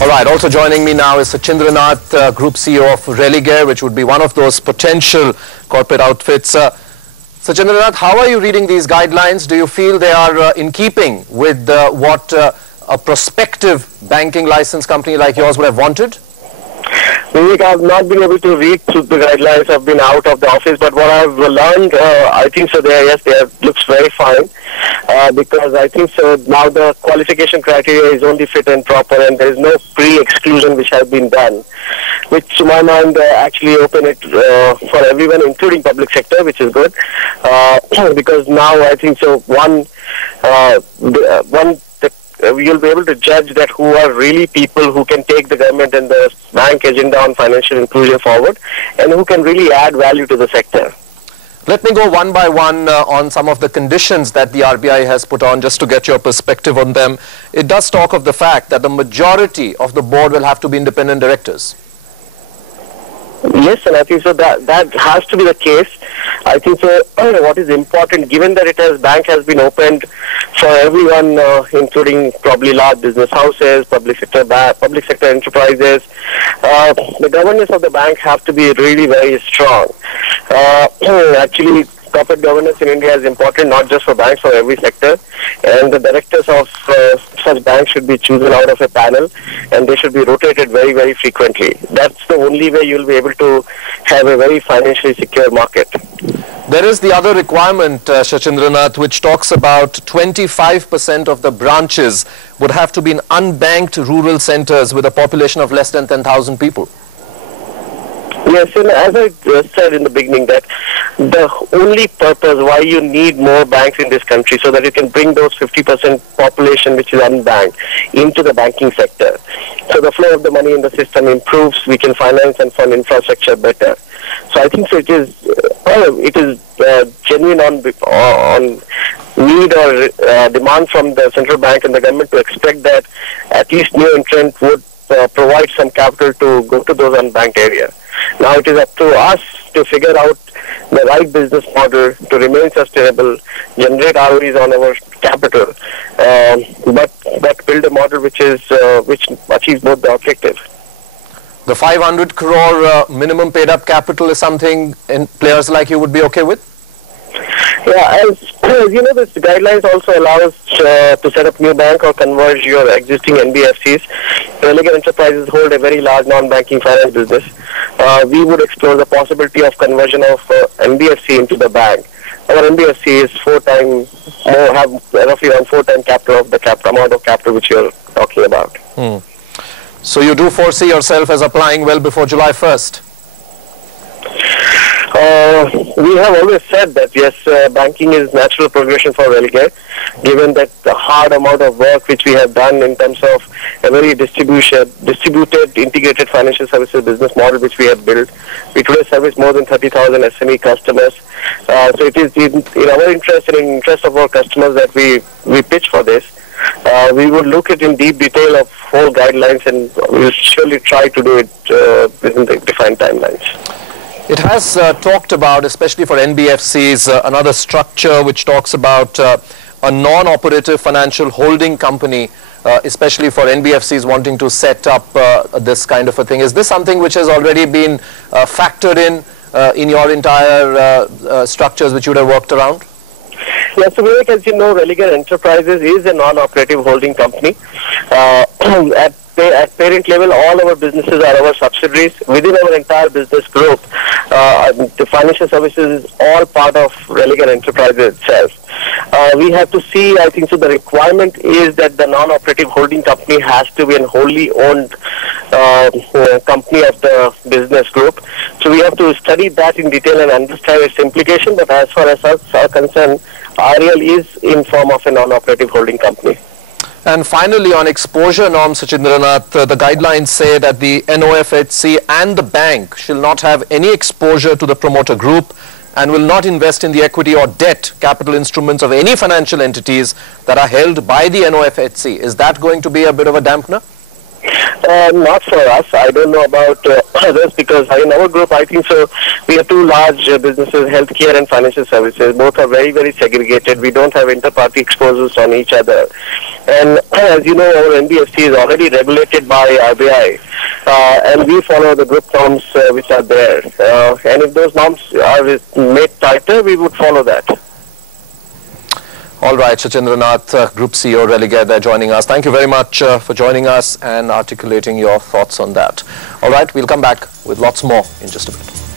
All right, also joining me now is Shachindra Nath, Group CEO of Religare, which would be one of those potential corporate outfits. Shachindra Nath, how are you reading these guidelines? Do you feel they are in keeping with what a prospective banking license company like yours would have wanted? Vivek, I've not been able to read through the guidelines. I've been out of the office, but what I've learned, I think so. Looks very fine because I think so. Now the qualification criteria is only fit and proper, and there is no pre-exclusion which has been done, which to my mind actually open it for everyone, including public sector, which is good because now I think so. You'll be able to judge that who are really people who can take the government and the bank agenda on financial inclusion forward and who can really add value to the sector. Let me go one by one on some of the conditions that the RBI has put on, just to get your perspective on them. It does talk of the fact that the majority of the board will have to be independent directors. Yes, and I think so that has to be the case. I think so. What is important, given that bank has been opened for everyone, including probably large business houses, public sector enterprises, the governance of the bank have to be really very strong. Actually, corporate governance in India is important, not just for banks, for every sector. And the directors of such banks should be chosen out of a panel, and they should be rotated very, very frequently. That's the only way you'll be able to have a very financially secure market. There is the other requirement, Shachindra Nath, which talks about 25% of the branches would have to be in unbanked rural centers with a population of less than 10,000 people. Yes, and as I said in the beginning, that the only purpose why you need more banks in this country so that you can bring those 50% population which is unbanked into the banking sector. So the flow of the money in the system improves, we can finance and fund infrastructure better. So I think so it is genuine on need or demand from the central bank and the government to expect that at least new entrant would provide some capital to go to those unbanked areas. Now it is up to us to figure out the right business model to remain sustainable, generate ROEs on our capital, but build a model which achieves both the objectives. The 500 crore minimum paid up capital is something players like you would be okay with? Yeah, as you know, this guidelines also allows to set up new bank or converge your existing NBFCs. Religare enterprises hold a very large non-banking finance business. We would explore the possibility of conversion of NBFC into the bank. Our NBFC is have roughly around 4 times capital of the amount of capital which you're talking about. So you do foresee yourself as applying well before July 1st? We have always said that yes, banking is natural progression for Religare, given that the hard amount of work which we have done in terms of a very distributed, integrated financial services business model which we have built. We today service more than 30,000 SME customers. So it is in our interest and in interest of our customers that we pitch for this. We would look at in deep detail of whole guidelines, and we will surely try to do it within the defined timelines. It has talked about, especially for NBFCs, another structure which talks about a non-operative financial holding company, especially for NBFCs wanting to set up this kind of a thing. Is this something which has already been factored in your entire structures which you would have worked around? Yes, so Vivek, as you know, Religare Enterprises is a non-operative holding company. At parent level, all our businesses are our subsidiaries. Within our entire business group, the financial services is all part of Religare Enterprises itself. We have to see, I think so the requirement is that the non-operative holding company has to be a wholly owned company of the business group. So we have to study that in detail and understand its implication, but as far as us are concerned, REL is in form of a non-operative holding company. And finally, on exposure norms, Shachindra Nath, the guidelines say that the NOFHC and the bank shall not have any exposure to the promoter group and will not invest in the equity or debt capital instruments of any financial entities that are held by the NOFHC. Is that going to be a bit of a dampener? Not for us. I don't know about others, because in our group, I think so, we have two large businesses, healthcare and financial services. Both are very, very segregated. We don't have inter-party exposures on each other. And as you know, our NBFC is already regulated by RBI. And we follow the group norms which are there. And if those norms are made tighter, we would follow that. All right, Shachindra Nath, Group CEO, Religare, there joining us. Thank you very much for joining us and articulating your thoughts on that. All right, we'll come back with lots more in just a bit.